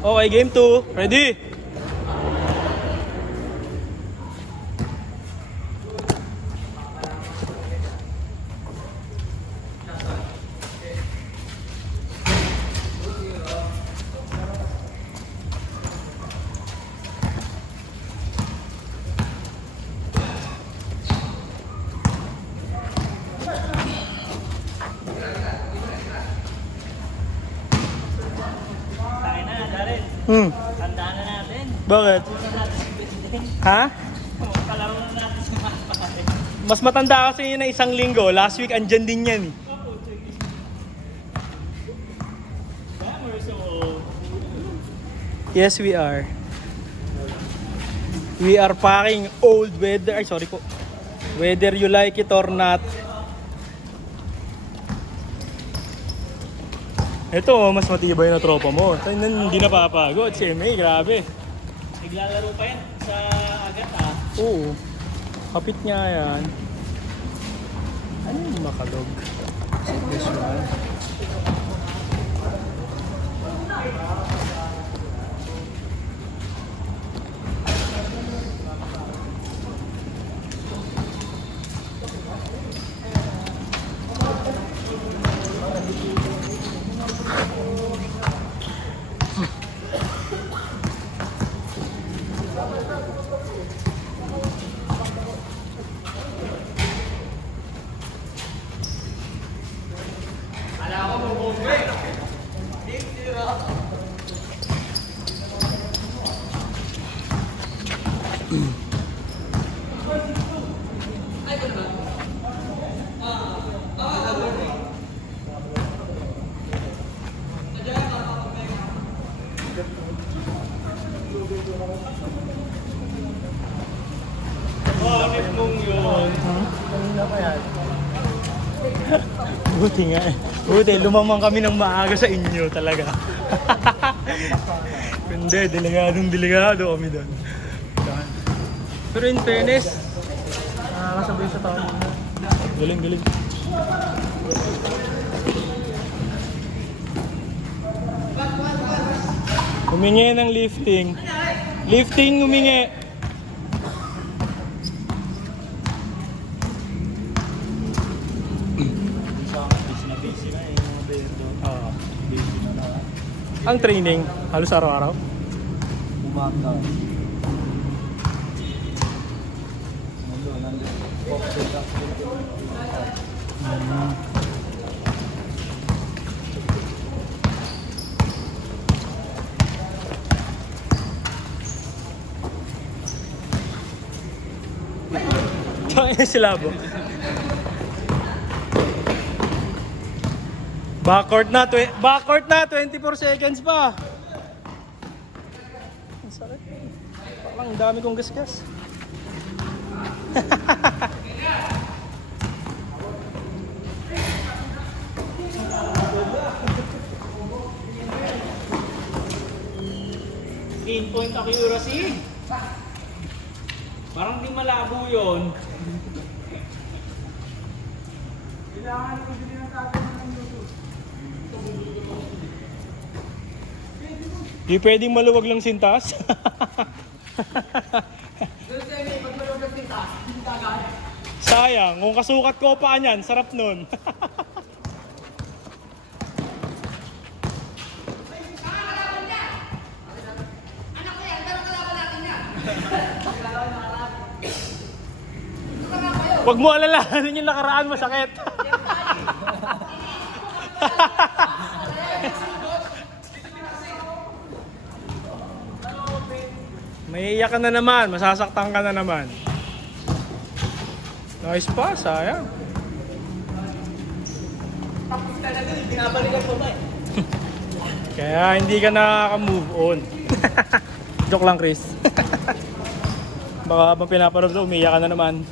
Okay, game 2. Ready? Tayo na, Darren. Tandaan na natin. Bakit? Una natin si President. Ha? Kalaro na natin si Mapay. Mas matanda kasi yun na isang linggo. Last week, andyan din yan eh. Yes, we are. We are packing old weather. Ay, sorry po. Whether you like it or not. Ito, mas matibay na tropa mo. Hindi napapagod. Si MA, grabe. Naglalaro pa yan sa agat ah. Oo. Kapit nga yan. Ano yung makalog? This one. Bakit mong yun? Kanina pa yan. Buti nga eh. Buti, lumamang kami ng maaga sa inyo talaga. Hindi, delikado kami doon. Pero in fairness, nakakasabay sa tao. Galing. Humingi ng lifting. Lifting, humingi. Busy na eh. Mga bendo. Busy na. Ang training, halos araw-araw. Umaga. Nandun. Tangina sila bo. Backcourt na, 24 seconds pa. Ang sakit. Parang dami kong gasgas. Pinpoint accuracy. Parang di malabo yun. Kailangan ko din ng tatay ng luto. Di pwedeng maluwag lang sintas. Sayang, kung kasukat ko pa niyan, sarap nun. Huwag mo alalahanin yung nakaraan, masakit. May iyak ka na naman, masasaktan ka na naman. Nice pa, sayang. Kaya hindi ka nakaka-move on. Joke lang, Chris. Baka habang pinapanood mo, umiyak ka na naman.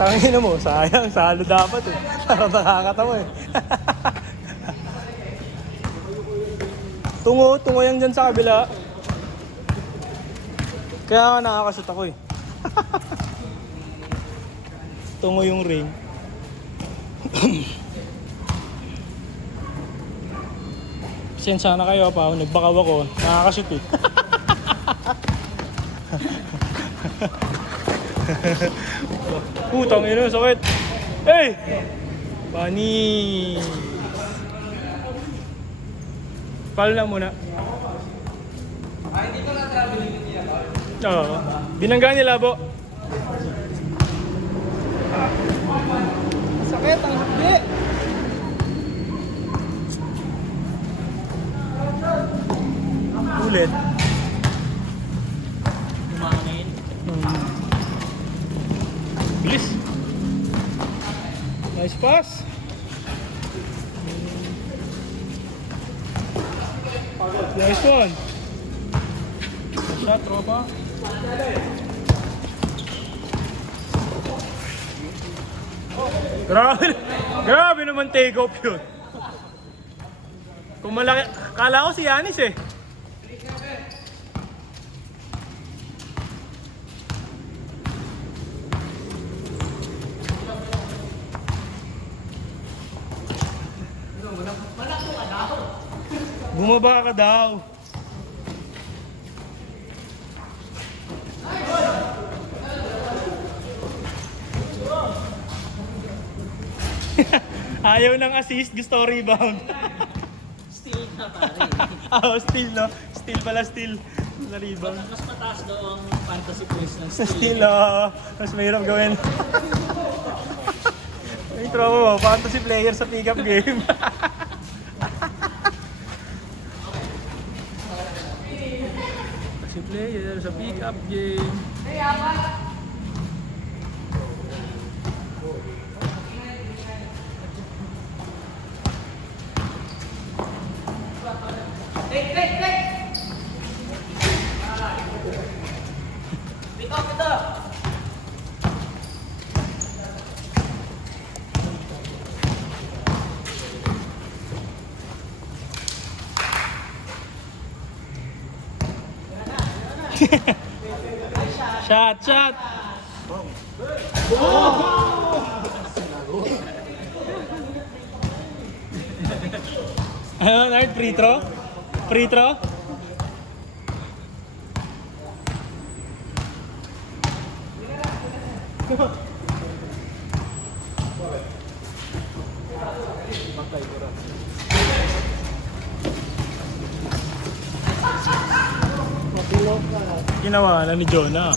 Tangina mo, sayang, salo dapat eh. Parang nakakatawa eh. Tungo yan dyan sa kabila. Kaya nga nakakashoot ako eh. Tungo yung ring. Pasensya na kayo pa, nagbakaw ako. Nakakashoot eh. Putang ina, sakit. Hey! Panis. Pal na muna. Dito na traveling niya ba? Oo. Binangga ni Labo. Sakit ang hukli. Ulit. Umangin. Bilis. Nice pass. Nice one. Shot, tropa. Grabe, grabe naman take off yun. Kung malaki, kala ko si Yanis eh. Bumaba ka daw. Ayaw ng assist, gusto rebound. Still na pare. Oh, steal no? Steal pala, steal. Na rebound. Mas mataas daw ang fantasy points ng Sa steal. steal, mas mahirap gawin. Ay, tropa mo, fantasy player sa pick-up game. Fantasy player sa pick-up game. Shot, shot. Ano, Nard? Free throw? Free throw? Ginawa na ni Jonah.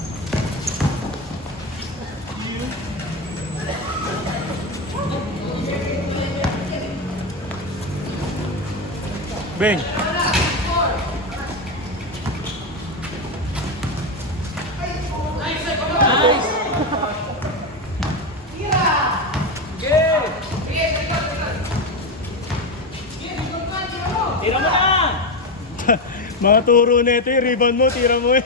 Bang! Nice! Tira mo na! Mga turo na ito yung rebound mo, tira mo eh.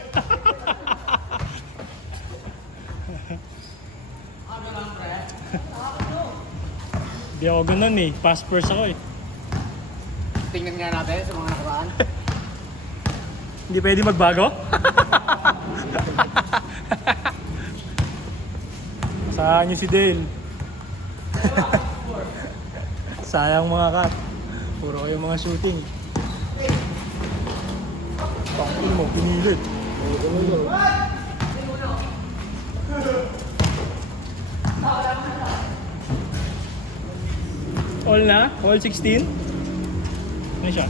Di ako ganun eh, pass first ako eh. Tingnan nga natin sa mga nakaraan. Hindi pwede magbago? Saan niyo si Dale? Sayang mga kat. Puro kayo mga shooting. Pangin mo, pinilit. All na? All 16? Ano siya?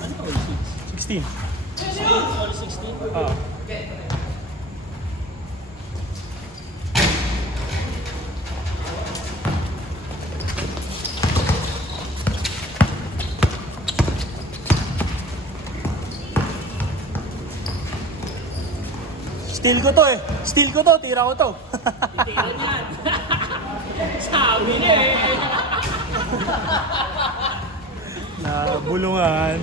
Ano ka, all 6? 16. All 16? Ah. Steal ko to eh. Steal ko to, tira ko to. Tira niyan. Sabi niya eh. Na bulungan.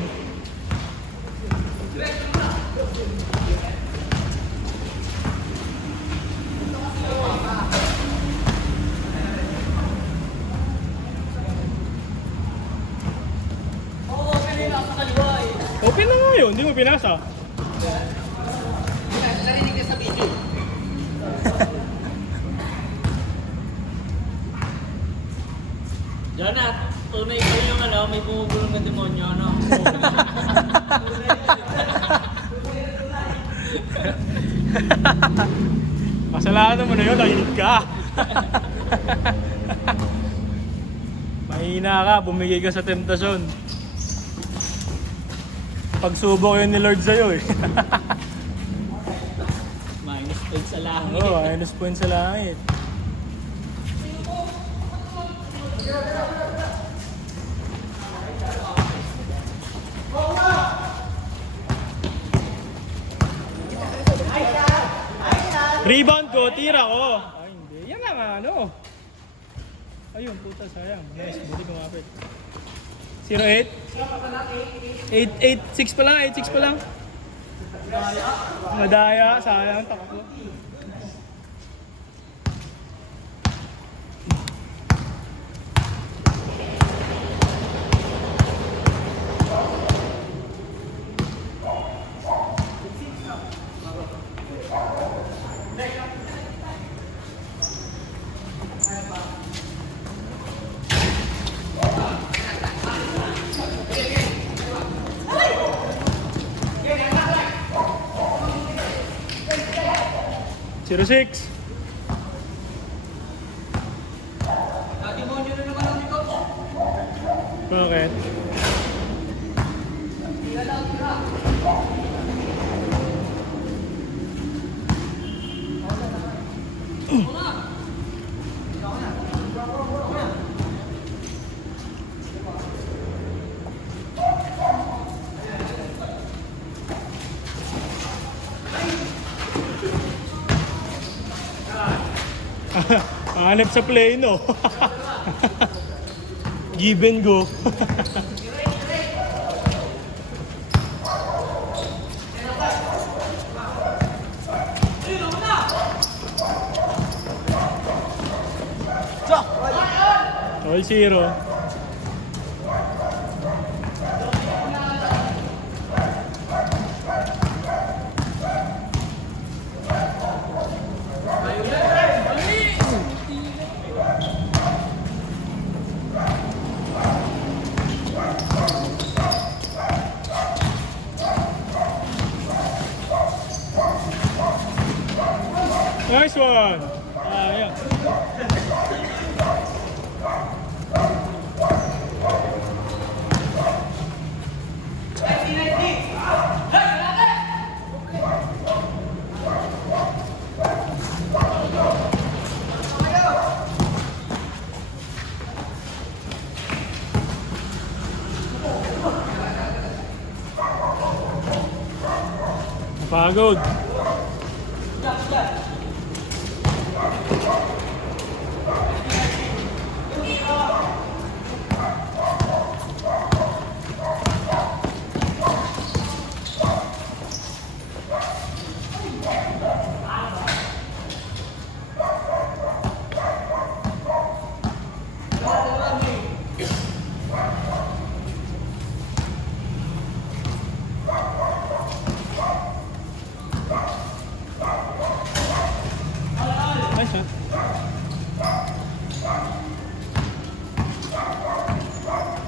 mo pinasa? Narinig ka sa video. Diyan na, tunay pa yung ano, may bumubulong na demonyo, ano? Kasalanan mo na yun, nahinig ka. Mahina ka, bumigay ka sa temptasyon. Pagsubok yun ni Lord sa'yo eh. Minus point sa langit. Oo, minus point sa langit. Rebound ko, tira ko. Ay, hindi. Yan lang ano. Ayun, puta, sayang. Nice, buti kumapit. 0-8? 8-6 pa lang, 8-6 pa lang. Madaya, sayang, takbo. Zero six. Bakit? Hanap sa play, no? Give and go. All zero. Nice one! Ah, yeah. Pagod. Nice shot.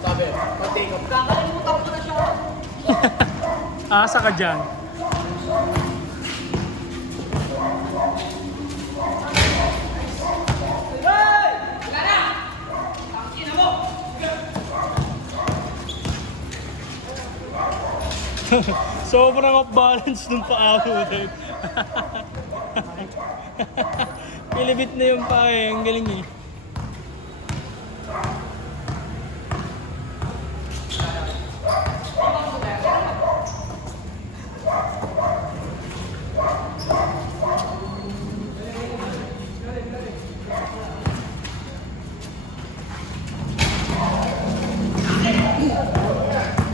Sabi, pag-take off. Kakalimutan ko na siya. Asa ka dyan. Sobrang off balance nung paa mo din. Pilibit na yung paa eh, ang galing eh.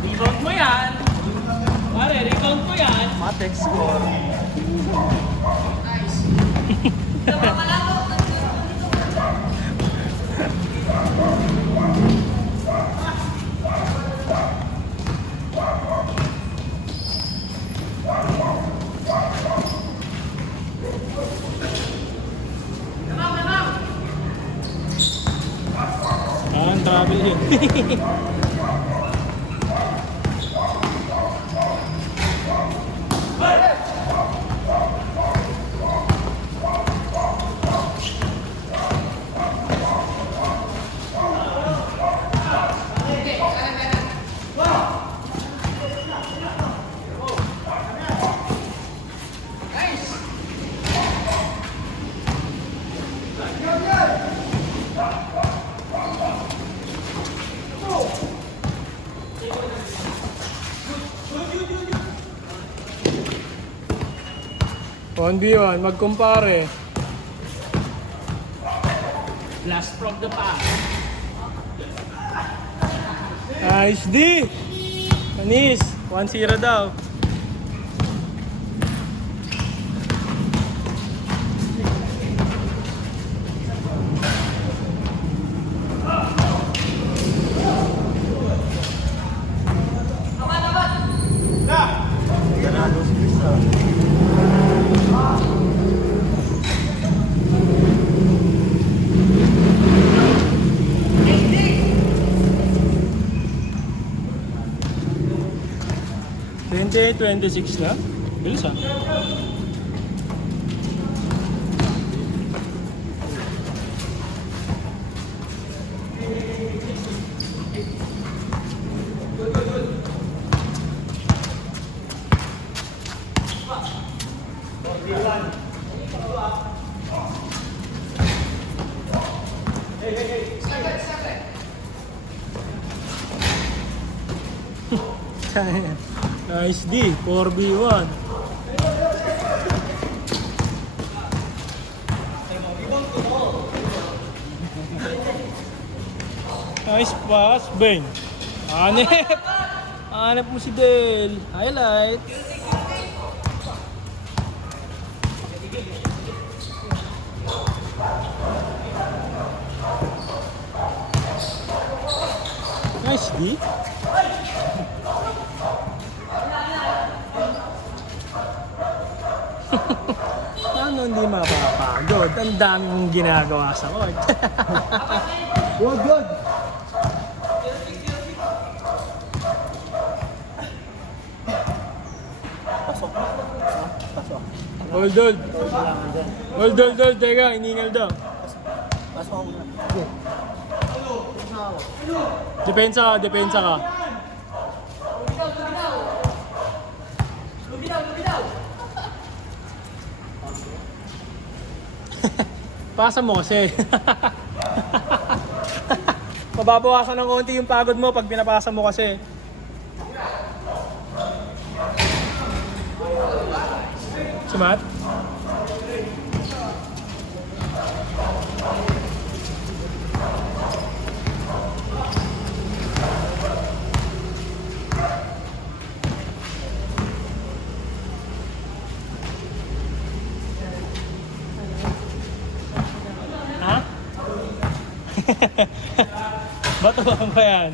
Rebound mo yan. Pare, rebound mo yan. Matek score. travel yun. One v one, magkumpare. Blast from the past. Nice D! Manis, 1-0 daw. Ganado si Chris ah. Twenty 26 na? Bilis ah. Nice D, 4v1. Nice pass, Bang. Hanep! Hanep mo si Del. Highlight. Nice D. Paano hindi mapapagod? Ang dami mong ginagawa sa court. Good, good. Hold, hold. Hold, hold, hold. Teka, iningal daw. Pasok ako na. Depensa ka, depensa ka. Pasa mo kasi. Mababawasan ng konti yung pagod mo pag pinapasa mo kasi. Si Matt? Ha? Batuan ba yan?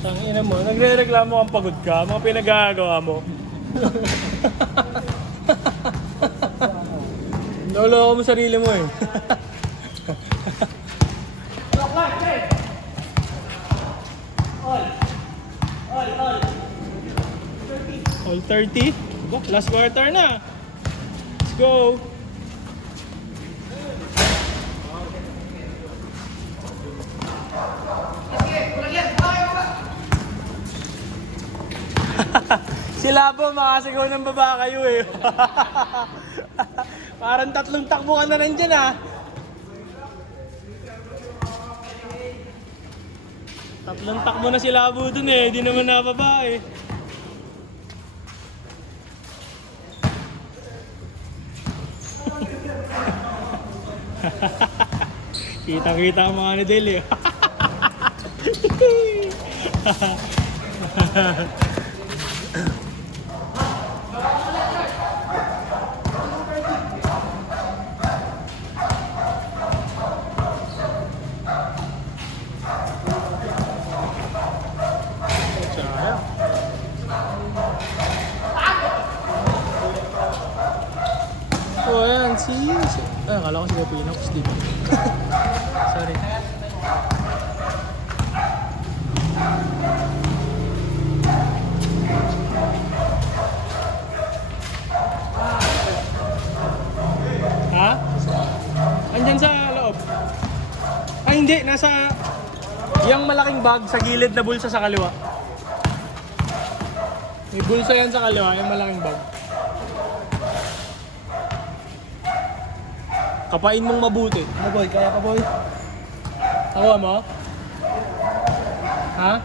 Tangina mo, nagre-reklamo kang pagod ka, mga pinagagawa mo. Naloko mo sarili mo eh. All 30? Last quarter na. Let's go. Sila po, makasigaw ng baba kayo eh. Parang 3 takbo ka na nandyan ah. 3 takbo na si Labo dun eh, di naman nababa eh. Kita-kita ang mga ni Dale eh. Sayang. Oh, ayan, ay, akala ko si Pinox, di ba? Sorry. Ha? Andyan sa loob. Ay, hindi. Nasa yung malaking bag sa gilid na bulsa sa kaliwa. May bulsa yan sa kaliwa, yung malaking bag. Kapain mong mabuti. Ano boy? Kaya ka boy? Tawa mo? Ha?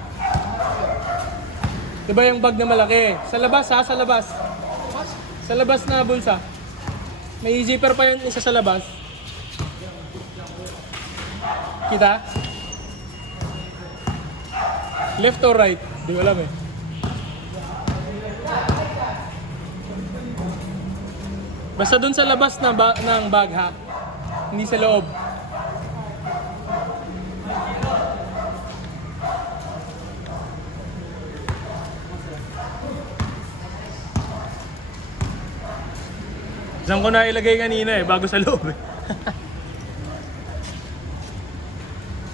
Diba yung bag na malaki? Sa labas ha? Sa labas. Sa labas na bulsa. May zipper pa yun isa sa labas. Kita? Left or right? Di ko alam eh. Basta dun sa labas na ng bag ha. Hindi sa loob. Diyan ko na ilagay kanina eh, bago sa loob eh.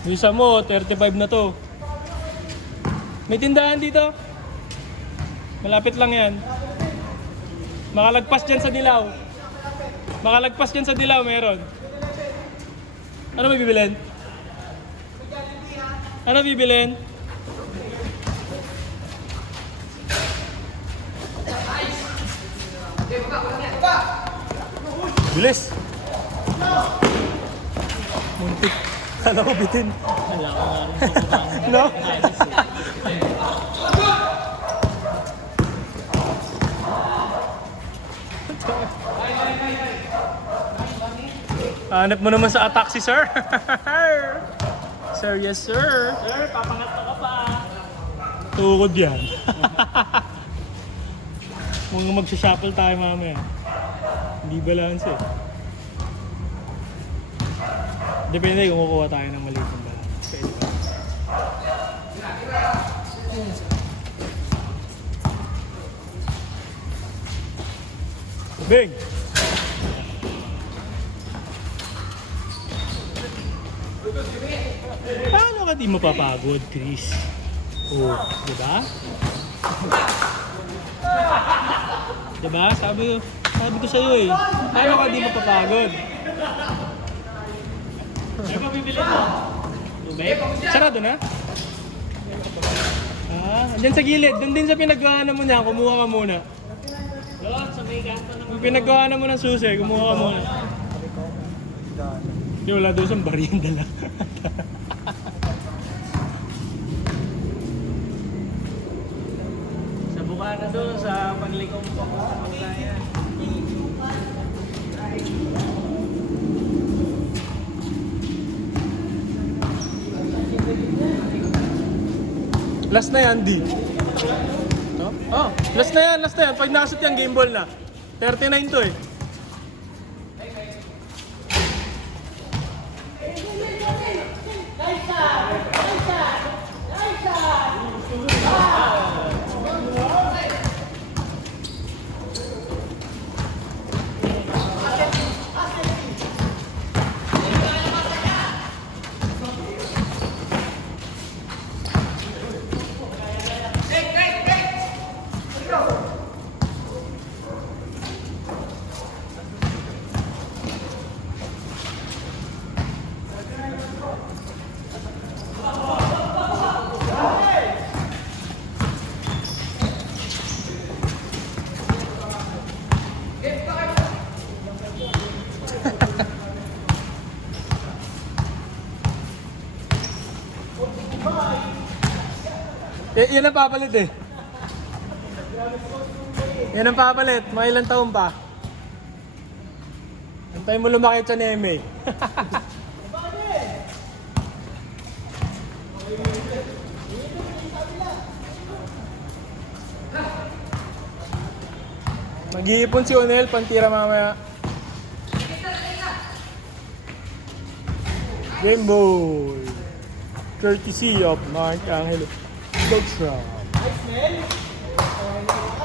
Isa mo, 35 na to. May tindahan dito. Malapit lang yan. Makalagpas dyan sa dilaw. Makalagpas dyan sa dilaw, meron. Ano may bibilin? Ano bibilin? Bilis! Muntik. Kala ko bitin. Wala ko nga rin sa kumang. No? Hanap mo naman sa attack si sir. Sir, yes sir. Sir, papangato ka pa. Tukod yan. Huwag nga magsha-shuffle tayo mamaya. Hindi balance eh. Depende kung kukuha tayo ng maliit ng balance. Pwede ba? Big! Paano ka di mapapagod, Chris? Oh, diba? Diba? Sabi ko sa'yo eh. Paano ka di mapapagod? Sir, pabibili mo. Tubig? Sarado na? Andyan sa gilid. Doon din sa pinaggawa mo niya, kumuha ka muna. Doon, sa may kanto ng... Yung pinaggawa mo ng susi, kumuha ka muna. Hindi, wala doon sa barienda lang. Sa Bukana doon, sa paglikong papunta Maglayan. Last na yan, D. Oh, last na yan. Pag nakasot yan, game ball na. 39 to eh. Yan ang papalit eh. Yan ang papalit. Mga ilang taon pa. Antay mo lumakit sa Neme. Mag-iipon si Onel, pantira mamaya. Game ball. Courtesy of Mark Angelo. Dog Shop. Nice, man.